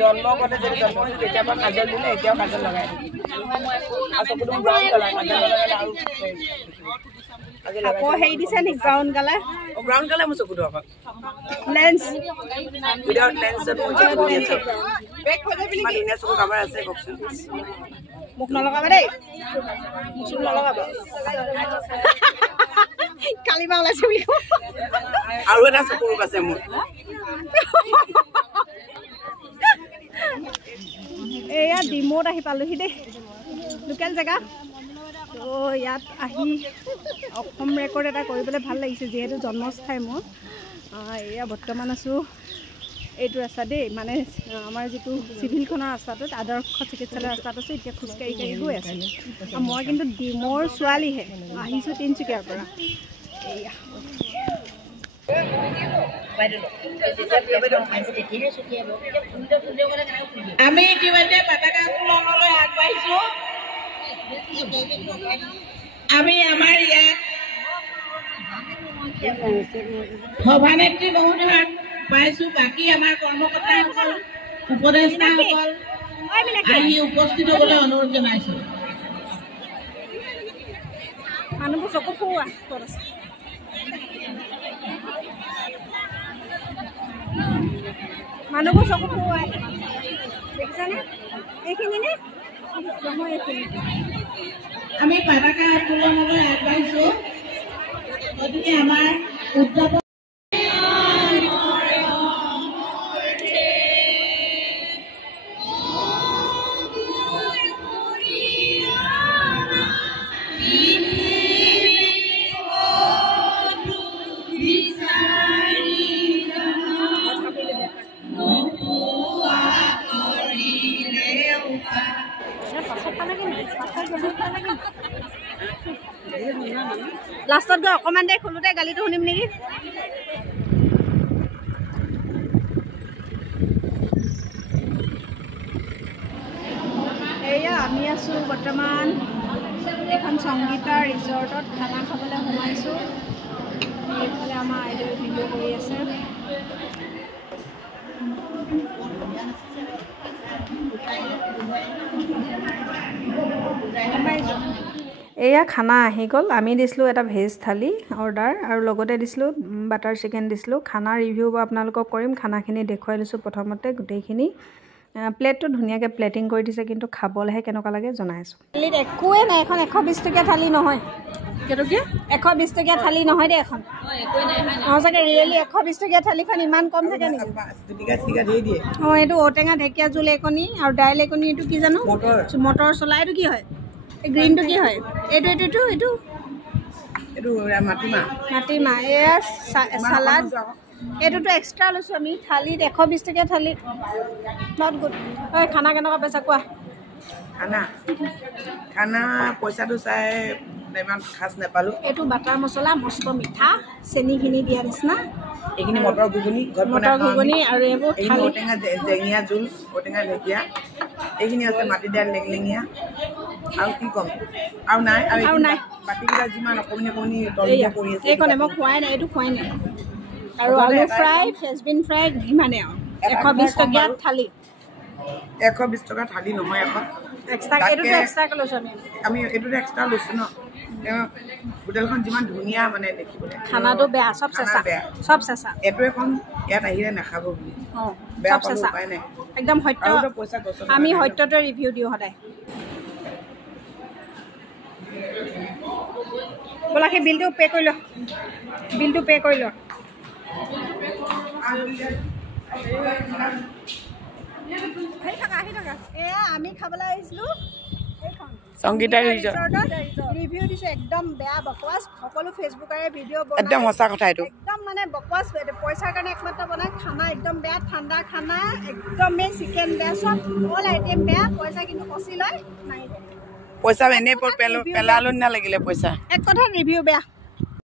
জন্ম কৰতে যদি জন্ম কেতিয়াবা কাজল দিলে এতিয়াও কাজল লগাই চকুটো ব্ৰাউন কালাৰ কাজল লগালে আৰু আকৌ হেৰি দিছে নি ব্ৰাউন কালাৰ মোৰ চকুটো আকৌ লেন্স উইদাউট লেন্সত মোৰ চকু দি আছে মানে ইনে চকু কাভাৰ আছে কওকচোন মুখ নলগাবা দেই মুখ নলগাবা কালিমা ওলাইছে বুলি আৰু এটা চকু আছে মোৰ এয়া ডিমোত আহি পালোহি দেই লোকেল জেগা তো ইয়াত আহি অসম ৰেকৰ্ড এটা কৰিবলৈ ভাল লাগিছে যিহেতু জন্মস্থাই মোৰ এয়া বৰ্তমান আছোঁ এইটো ৰাস্তা দেই মানে আমাৰ যিটো চিভিলখনৰ ৰাস্তাটোত আদৰ্শ চিকিৎসালয় ৰাস্তাত আছে এতিয়া খোজকাঢ়ি কাঢ়ি গৈ আছে আৰু মই কিন্তু ডিমৰ ছোৱালীহে আহিছোঁ তিনিচুকীয়াৰ পৰা এয়া আমি ইতিমধ্যে পতাকা উত্তোলনলৈ আগবাঢ়িছো আমি আমাৰ ইয়াত সভানেত্ৰী মহোদয়াক পাইছো বাকী আমাৰ কৰ্মকৰ্তাসকল উপদেষ্টাসকল আহি উপস্থিত হ'বলৈ অনুৰোধ জনাইছো মানুহবোৰ চকু ফুৰোৱা মানুহবোৰ চকু ফুৰোৱাই দেখিছানে এইখিনি নে নহয় এইখিনি আমি পতাকা উত্তোলনলৈ আগবাঢ়িছো গতিকে আমাৰ উদযাপন লাষ্টত গৈ অকণমান দেৰি খোলোতে গালিটো শুনিম নেকি এয়া আমি আছোঁ বৰ্তমান এখন সংগীতা ৰিজৰ্টত খানা খাবলৈ সোমাইছোঁ এইফালে আমাৰ আইদেউ ভিডিঅ' কৰি আছে এয়া খানা আহি গ'ল আমি দিছিলোঁ এটা ভেজ থালি অৰ্ডাৰ আৰু লগতে দিছিলোঁ বাটাৰ চিকেন দিছিলোঁ খানা ৰিভিউ আপোনালোকক কৰিম খানাখিনি দেখুৱাই দিছোঁ প্ৰথমতে গোটেইখিনি প্লেটটো ধুনীয়াকৈ প্লেটিং কৰি দিছে কিন্তু খাবলৈহে কেনেকুৱা লাগে জনাই আছোঁ থালিত একোৱে নাই এখন 120 টকীয়া থালি নহয় কেটকীয়া 120 টকীয়া থালি নহয় দেই এখন অঁ চাগে ৰিয়েলি 120 টকীয়া থালিখন ইমান কম থাকে নেকি অঁ এইটো ঔটেঙা ঢেকীয়া জোল একণি আৰু দাইল একণি এইটো কি জানো মটৰ চলা এইটো কি হয় গ্ৰীণটো কি হয় এইটো মাটিমাহ এয়া চালাড এইটোতো এক্সট্ৰা লৈছোঁ আমি থালিত 120 টকীয়া থালি নট গুড ঐ খানা কেনেকুৱা পাইছা কোৱা খানা পইচাটো চাই ইমান খাচ নাপালোঁ এইটো বাটাৰ মছলা মস্ত মিঠা চেনিখিনি দিয়া নিচিনা এইখিনি মটৰ ঘুগুনি আৰু এইবোৰ ঔটেঙা জেঙীয়া জোল ঔটেঙা ঢেকীয়া এইখিনি আছে মাটি দাইল লেংলেঙীয়া আৰু কি ক'ম আৰু নাই বাকীকেইটা যিমান অকণি তলতে পৰি আছে এইকণে মই খোৱাই নাই এইটো খোৱাই নাই আৰু আলু ফ্ৰাই ফ্ৰেঞ্চবিন ফ্ৰাই ইমানে আৰু 120 টকীয়া থালি 120 টকা থালি নহয় এখন এক্সট্ৰাকৈ লৈছোঁ আমি এইটোতো এক্সট্ৰা লৈছোঁ ন হোটেলখন যিমান ধুনীয়া মানে দেখিবলৈ খানাটো বেয়া চব চেঁচা এইটো এখন ইয়াত আহিলে নাখাব বুলি বেয়া চেঁচা একদম সত্য আমি সত্যতে ৰিভিউ দিওঁ সদায় বোলা সেই বিলটো পে' কৰি ল আহি থাকা এয়া আমি খাবলৈ আহিছিলোঁ সংগীতা ৰিভিউ দিছোঁ একদম বেয়া বকৱাছ সকলো ফেচবুকৰে ভিডিঅ' একদম সঁচা কথা এইটো একদম মানে বকৱাছ পইচাৰ কাৰণে একমাত্ৰ বনাই খানা একদম বেয়া ঠাণ্ডা খানা একদমেই চিকেন বেয়া চব অল আইটেম বেয়া পইচা কিন্তু কচি লয় নাই পইচা এনেই পেলালো না লাগিলে পইচা এক কথা ৰিভিউ বেয়া